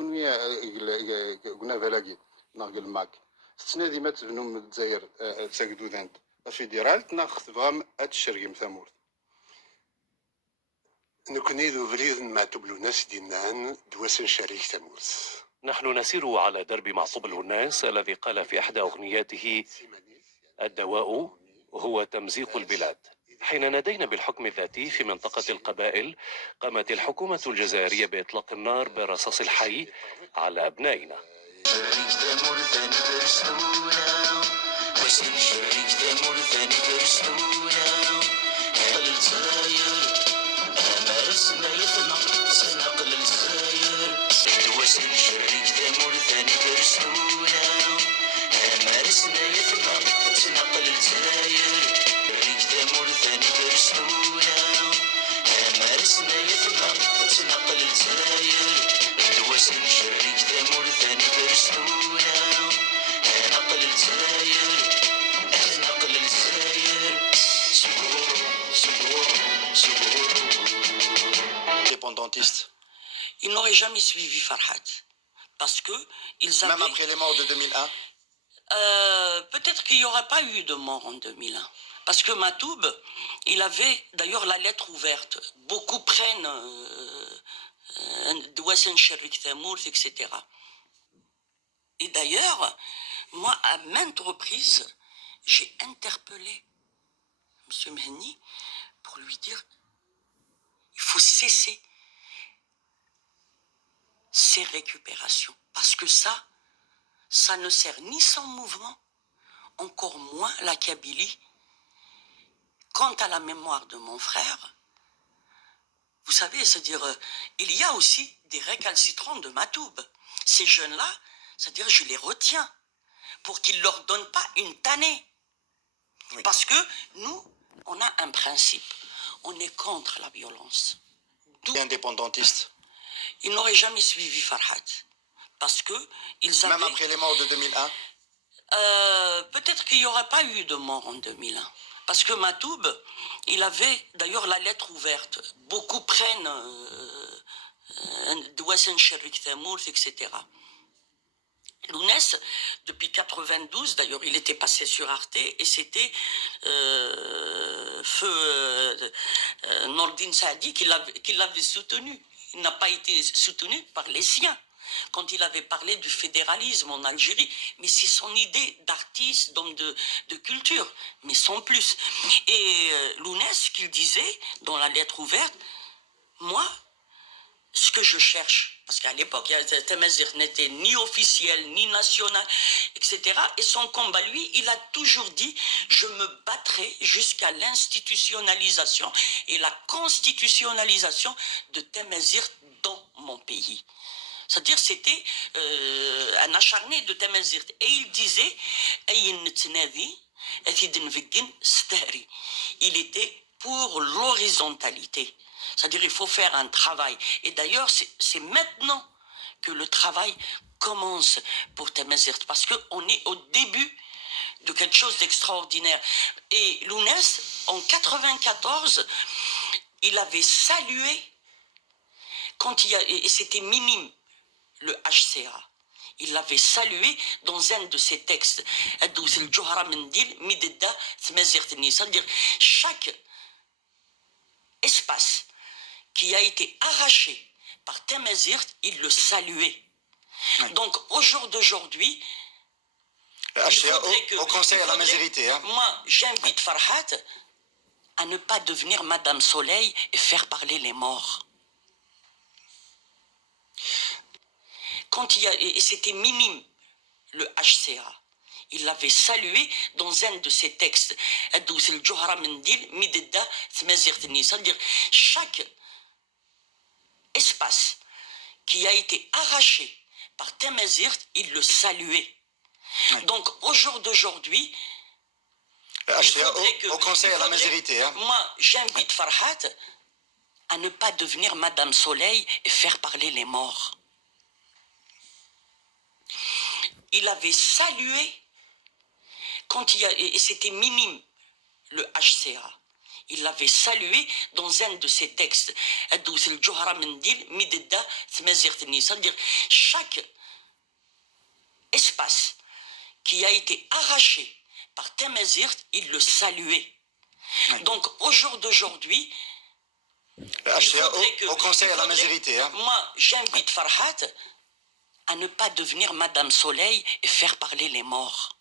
كوني قلنا فلاقي ناقل ماك ستنا ديما تبنو من الجزائر تساقدو ذانت فيدرال تناخذ فغام هادشي مثامورت نكوني ذو بريد مع تبلوناس دينان دواسن شريك تامورت. نحن نسير على درب معصوب الوناس الذي قال في إحدى أغنياته: الدواء هو تمزيق البلاد. حين نادينا بالحكم الذاتي في منطقة القبائل، قامت الحكومة الجزائرية بإطلاق النار برصاص الحي على أبنائنا. Ils n'auraient jamais suivi Farhat. Parce que ils avaient... Même après les morts de 2001 peut-être qu'il n'y aurait pas eu de mort en 2001. Parce que Matoub, il avait d'ailleurs la lettre ouverte. Beaucoup prennent Douassen Cherik Tamour, etc. Et d'ailleurs, moi, à maintes reprises, j'ai interpellé M. Mhenni pour lui dire il faut cesser ces récupérations. Parce que ça ne sert ni son mouvement, encore moins la Kabylie. Quant à la mémoire de mon frère, vous savez, c'est-à-dire, il y a aussi des récalcitrants de Matoub. Ces jeunes-là, c'est-à-dire, je les retiens pour qu'ils ne leur donnent pas une tannée. Oui. Parce que nous, on a un principe. On est contre la violence. Indépendantiste. Ils n'auraient jamais suivi Farhat. Parce que ils avaient... Même après les morts de 2001 peut-être qu'il n'y aurait pas eu de mort en 2001. Parce que Matoub, il avait d'ailleurs la lettre ouverte. Beaucoup prennent Douassen Cherik Tamour, etc. Lounès, depuis 92, d'ailleurs, il était passé sur Arte et c'était feu Nordine Saadi qui l'avait soutenu. Il n'a pas été soutenu par les siens quand il avait parlé du fédéralisme en Algérie, mais c'est son idée d'artiste, d'homme de culture, mais sans plus. Et Lounès, qu'il disait dans la lettre ouverte, moi, ce que je cherche, parce qu'à l'époque, Temazir n'était ni officiel, ni national, etc. Et son combat, lui, il a toujours dit, je me battrai jusqu'à l'institutionnalisation et la constitutionnalisation de Temazir dans mon pays. C'est-à-dire, c'était un acharné de Temazir. Et il disait, il était pour l'horizontalité. C'est-à-dire qu'il faut faire un travail. Et d'ailleurs, c'est maintenant que le travail commence pour Temazir. Parce qu'on est au début de quelque chose d'extraordinaire. Et Lounès, en 1994, il avait salué, quand il y a, et c'était minime, le HCA. Il l'avait salué dans un de ses textes. C'est-à-dire, chaque espace qui a été arraché par Temazir, il le saluait. Oui. Donc, au jour d'aujourd'hui, au conseil à la majorité. Hein. Moi, j'invite Farhat à ne pas devenir Madame Soleil et faire parler les morts. Quand il y a, et c'était minime, le HCA. Il l'avait salué dans un de ses textes. C'est-à-dire, chaque espace qui a été arraché par Temazir, il le saluait. Oui. Donc, au jour d'aujourd'hui, au conseil à la majorité. Hein. Moi, j'invite Farhat à ne pas devenir Madame Soleil et faire parler les morts. Il avait salué, quand il y a, et c'était minime, le HCA. il l'avait salué dans un de ses textes. C'est-à-dire, chaque espace qui a été arraché par Tamazirt, il le saluait. Oui. Donc, au jour d'aujourd'hui, Le HCA au Conseil à la majorité. Hein. Moi, j'invite Farhat à ne pas devenir Madame Soleil et faire parler les morts.